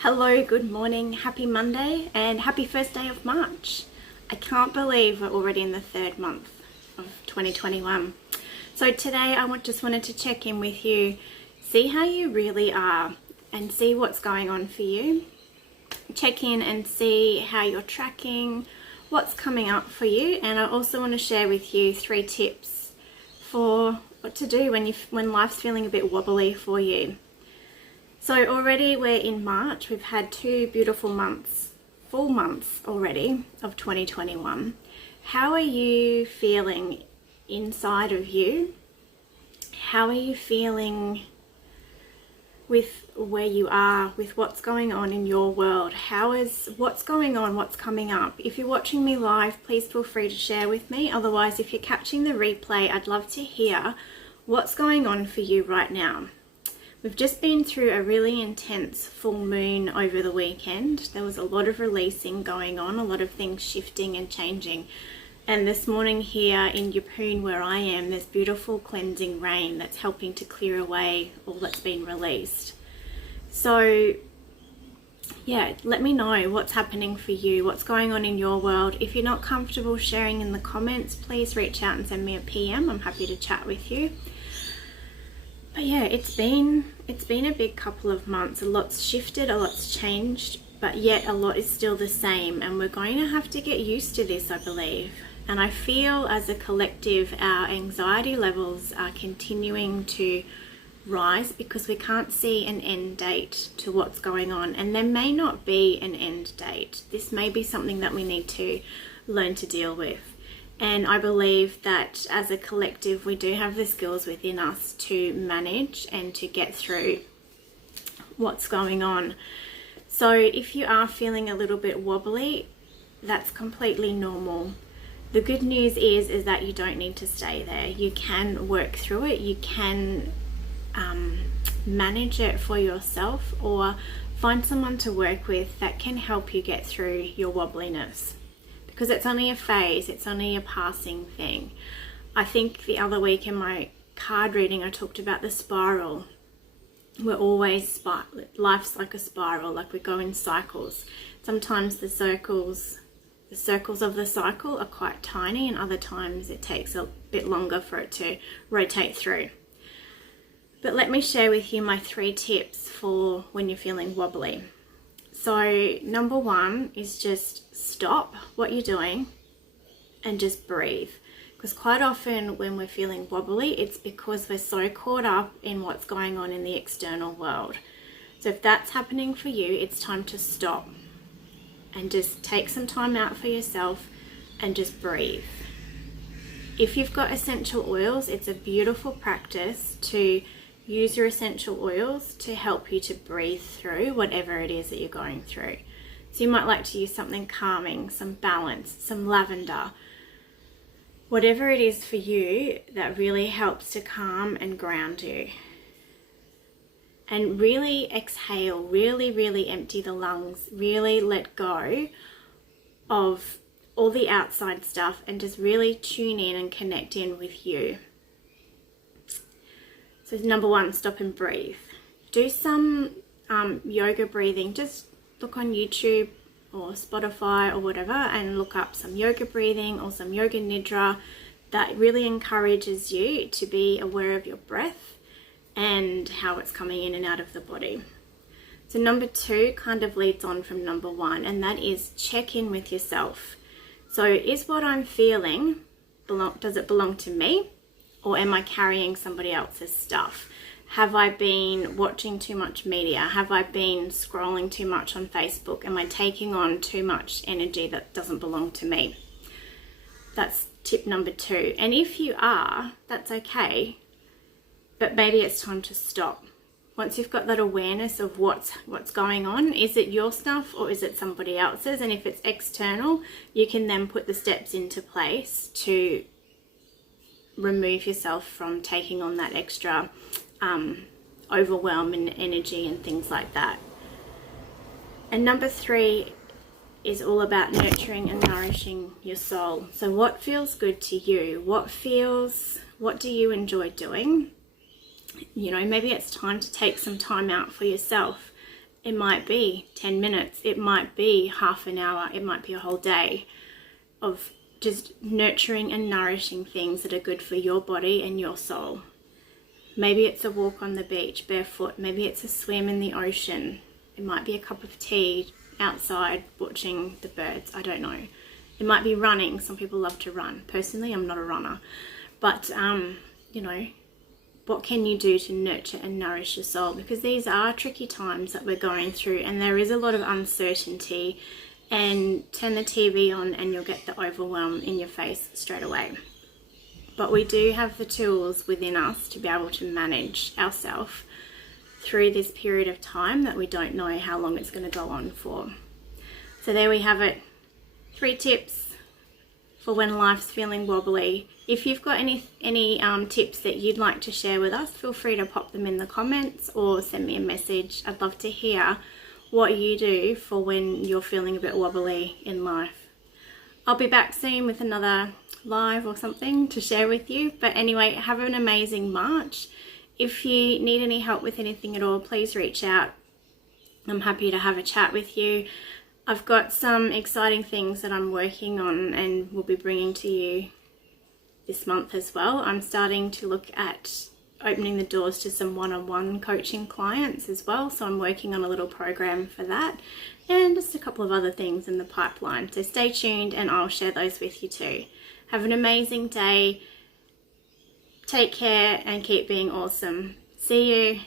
Hello, good morning, happy Monday, and happy first day of March. I can't believe we're already in the third month of 2021. So today I just wanted to check in with you, see how you really are, and see what's going on for you. Check in and see how you're tracking, what's coming up for you, and I also want to share with you 3 tips for what to do when life's feeling a bit wobbly for you. So already we're in March, we've had 2 beautiful months, full months already of 2021. How are you feeling inside of you? How are you feeling with where you are, with what's going on in your world? What's going on, what's coming up? If you're watching me live, please feel free to share with me. Otherwise, if you're catching the replay, I'd love to hear what's going on for you right now. We've just been through a really intense full moon over the weekend. There was a lot of releasing going on, a lot of things shifting and changing. And this morning here in Ypur, where I am, there's beautiful cleansing rain that's helping to clear away all that's been released. So yeah, let me know what's happening for you, what's going on in your world. If you're not comfortable sharing in the comments, please reach out and send me a PM. I'm happy to chat with you. But yeah, it's been a big couple of months. A lot's shifted, a lot's changed, but yet a lot is still the same, and we're going to have to get used to this, I believe. And I feel as a collective our anxiety levels are continuing to rise because we can't see an end date to what's going on, and there may not be an end date. This may be something that we need to learn to deal with. And I believe that as a collective, we do have the skills within us to manage and to get through what's going on. So if you are feeling a little bit wobbly, that's completely normal. The good news is that you don't need to stay there. You can work through it. You can manage it for yourself, or find someone to work with that can help you get through your wobbliness. Because it's only a phase, it's only a passing thing. I think the other week in my card reading, I talked about the spiral. We're always, life's like a spiral, like we go in cycles. Sometimes the circles of the cycle are quite tiny, and other times it takes a bit longer for it to rotate through. But let me share with you my 3 tips for when you're feeling wobbly. So number 1 is just stop what you're doing and just breathe. Because quite often when we're feeling wobbly, it's because we're so caught up in what's going on in the external world. So if that's happening for you, it's time to stop and just take some time out for yourself and just breathe. If you've got essential oils, it's a beautiful practice to use your essential oils to help you to breathe through whatever it is that you're going through. So you might like to use something calming, some balance, some lavender, whatever it is for you that really helps to calm and ground you. And really exhale, really empty the lungs, really let go of all the outside stuff and just really tune in and connect in with you. So number 1, stop and breathe. Do some yoga breathing. Just look on YouTube or Spotify or whatever and look up some yoga breathing or some yoga nidra that really encourages you to be aware of your breath and how it's coming in and out of the body. So number 2 kind of leads on from number 1, and that is check in with yourself. So is what I'm feeling, does it belong to me? Or am I carrying somebody else's stuff? Have I been watching too much media? Have I been scrolling too much on Facebook? Am I taking on too much energy that doesn't belong to me? That's tip number 2. And if you are, that's okay, but maybe it's time to stop. Once you've got that awareness of what's going on, is it your stuff or is it somebody else's? And if it's external, you can then put the steps into place to remove yourself from taking on that extra overwhelm and energy and things like that. And number 3 is all about nurturing and nourishing your soul. So what feels good to you? What do you enjoy doing? You know, maybe it's time to take some time out for yourself It might be 10 minutes, it might be half an hour, it might be a whole day of just nurturing and nourishing things that are good for your body and your soul. Maybe it's a walk on the beach barefoot, maybe it's a swim in the ocean, it might be a cup of tea outside watching the birds, I don't know. It might be running. Some people love to run. Personally, I'm not a runner, but you know, what can you do to nurture and nourish your soul? Because these are tricky times that we're going through, and there is a lot of uncertainty, and turn the TV on and you'll get the overwhelm in your face straight away. But we do have the tools within us to be able to manage ourselves through this period of time that we don't know how long it's going to go on for. So there we have it. 3 tips for when life's feeling wobbly. If you've got any tips that you'd like to share with us, feel free to pop them in the comments or send me a message. I'd love to hear what you do for when you're feeling a bit wobbly in life. I'll be back soon with another live or something to share with you. But anyway, have an amazing March. If you need any help with anything at all, please reach out. I'm happy to have a chat with you. I've got some exciting things that I'm working on and will be bringing to you this month as well. I'm starting to look at opening the doors to some one-on-one coaching clients as well. So I'm working on a little program for that, and just a couple of other things in the pipeline. So stay tuned and I'll share those with you too. Have an amazing day. Take care and keep being awesome. See you.